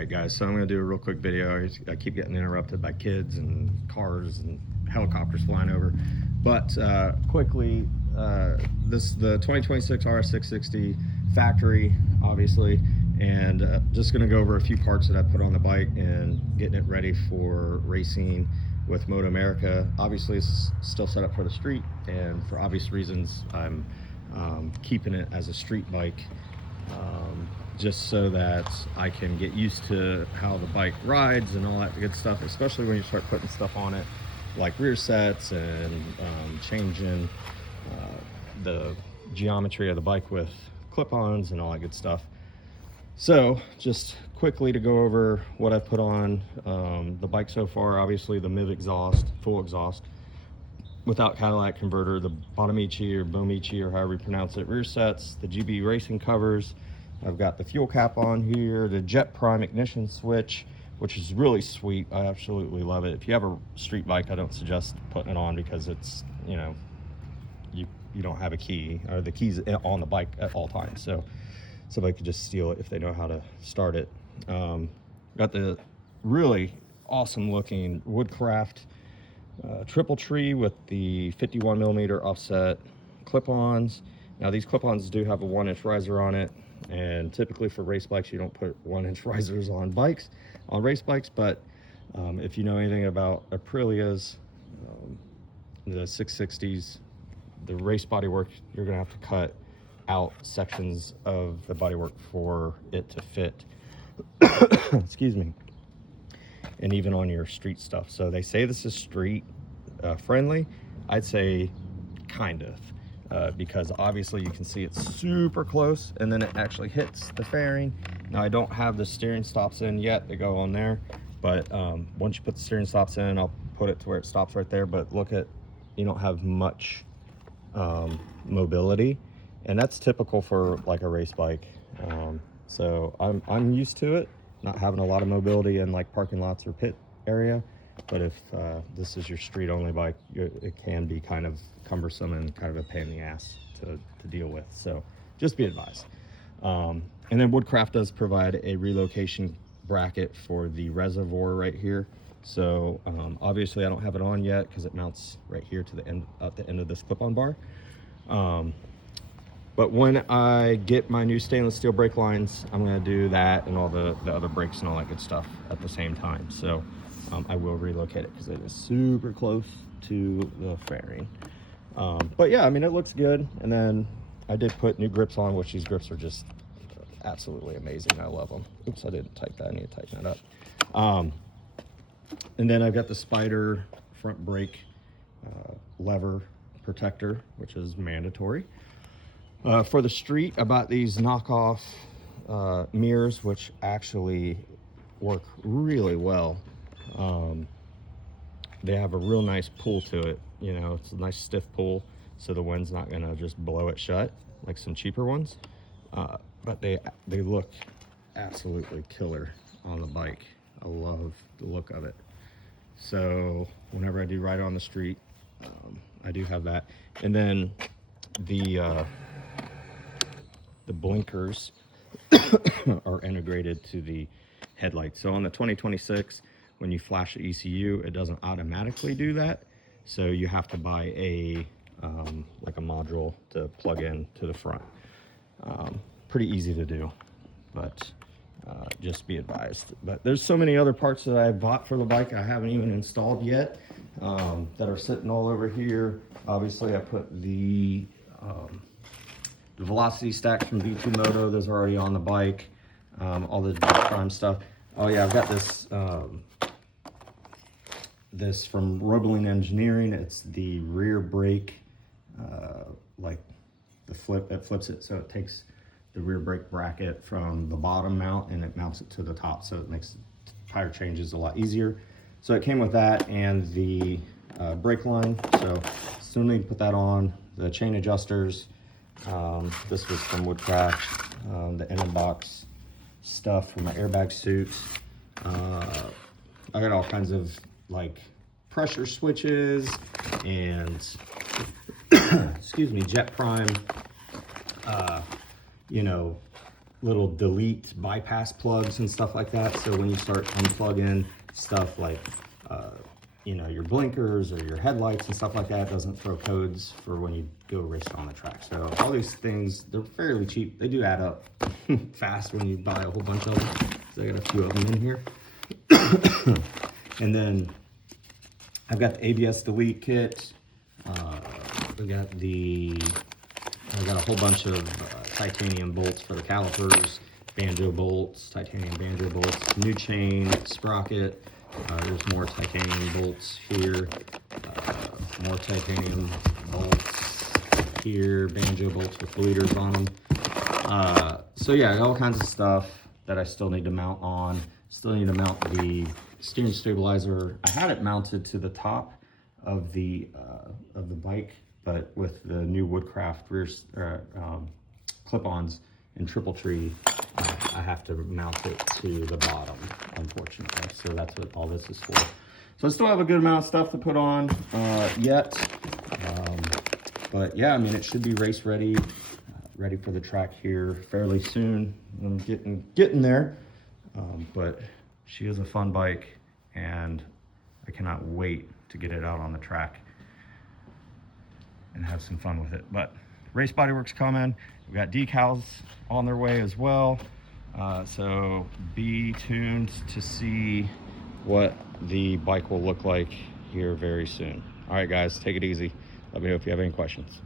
Alright guys, so I'm going to do a real quick video. I keep getting interrupted by kids and cars and helicopters flying over. But quickly, this is the 2026 RS660 factory, obviously, and just going to go over a few parts that I put on the bike and getting it ready for racing with Moto America. Obviously, it's still set up for the street, and for obvious reasons, I'm keeping it as a street bike. Just so that I can get used to how the bike rides and all that good stuff, especially when you start putting stuff on it like rear sets and changing the geometry of the bike with clip-ons and all that good stuff. So just quickly to go over what I've put on the bike so far. Obviously the mid exhaust, full exhaust without Cadillac converter, the Bonamici or Bomici or however you pronounce it, rear sets, the GB racing covers. I've got the fuel cap on here, the Jet Prime ignition switch, which is really sweet. I absolutely love it. If you have a street bike, I don't suggest putting it on because it's, you know, you don't have a key, or the key's on the bike at all times. So somebody could just steal it if they know how to start it. Got the really awesome looking Woodcraft triple tree with the 51mm offset clip-ons. Now these clip-ons do have a 1-inch riser on it, and typically for race bikes you don't put 1-inch risers on race bikes, but if you know anything about Aprilias, the 660s, the race bodywork, you're gonna have to cut out sections of the bodywork for it to fit. Excuse me. And even on your street stuff. So they say this is street friendly. I'd say kind of. Because obviously you can see it's super close and then it actually hits the fairing. Now I don't have the steering stops in yet, they go on there, but once you put the steering stops in, I'll put it to where it stops right there. But look at, you don't have much mobility, and that's typical for like a race bike. So I'm used to it, not having a lot of mobility in like parking lots or pit area. But if this is your street only bike, it can be kind of cumbersome and kind of a pain in the ass to deal with. So just be advised. And then Woodcraft does provide a relocation bracket for the reservoir right here. So obviously I don't have it on yet because it mounts right here to the end, at the end of this clip-on bar. But when I get my new stainless steel brake lines, I'm going to do that and all the other brakes and all that good stuff at the same time. So I will relocate it because it is super close to the fairing. But yeah, I mean, it looks good. And then I did put new grips on, which these grips are just absolutely amazing. I love them. Oops, I didn't type that. I need to tighten that up. And then I've got the Spider front brake lever protector, which is mandatory. For the street, I bought these knockoff mirrors, which actually work really well. They have a real nice pull to it. You know, it's a nice stiff pull, so the wind's not gonna just blow it shut like some cheaper ones. But they look absolutely killer on the bike. I love the look of it. So whenever I do ride on the street, I do have that. And then the blinkers are integrated to the headlight. So on the 2026, when you flash the ECU, it doesn't automatically do that. So you have to buy a like a module to plug in to the front. Pretty easy to do, but just be advised. But there's so many other parts that I bought for the bike I haven't even installed yet, that are sitting all over here. Obviously I put the velocity stacks from V2 Moto, those are already on the bike. All the prime stuff. Oh yeah, I've got this this from Roebling Engineering. It's the rear brake, like the flip, it flips it so it takes the rear brake bracket from the bottom mount and it mounts it to the top, so it makes tire changes a lot easier. So it came with that and the brake line, so still need to put that on. The chain adjusters, this was from Woodcraft, the end box stuff for my airbag suit. I got all kinds of like pressure switches and excuse me, Jet Prime, you know, little delete bypass plugs and stuff like that. So when you start unplugging stuff like, you know, your blinkers or your headlights and stuff like that, it doesn't throw codes for when you go race on the track. So all these things, they're fairly cheap. They do add up fast when you buy a whole bunch of them. So I got a few of them in here. And then I've got the ABS delete kit. I got a whole bunch of titanium bolts for the calipers, banjo bolts, titanium banjo bolts, new chain, sprocket. There's more titanium bolts here, more titanium bolts here, banjo bolts with bleeders on them. So yeah, all kinds of stuff that I still need to mount on. Still need to mount the steering stabilizer. I had it mounted to the top of the bike, but with the new Woodcraft rear clip-ons in Triple Tree, I have to mount it to the bottom, unfortunately. So that's what all this is for. So I still have a good amount of stuff to put on yet, but yeah, I mean, it should be race ready, ready for the track here fairly soon. I'm getting there, but she is a fun bike, and I cannot wait to get it out on the track and have some fun with it. But Race Body Works coming. We've got decals on their way as well. So be tuned to see what the bike will look like here very soon. All right, guys, take it easy. Let me know if you have any questions.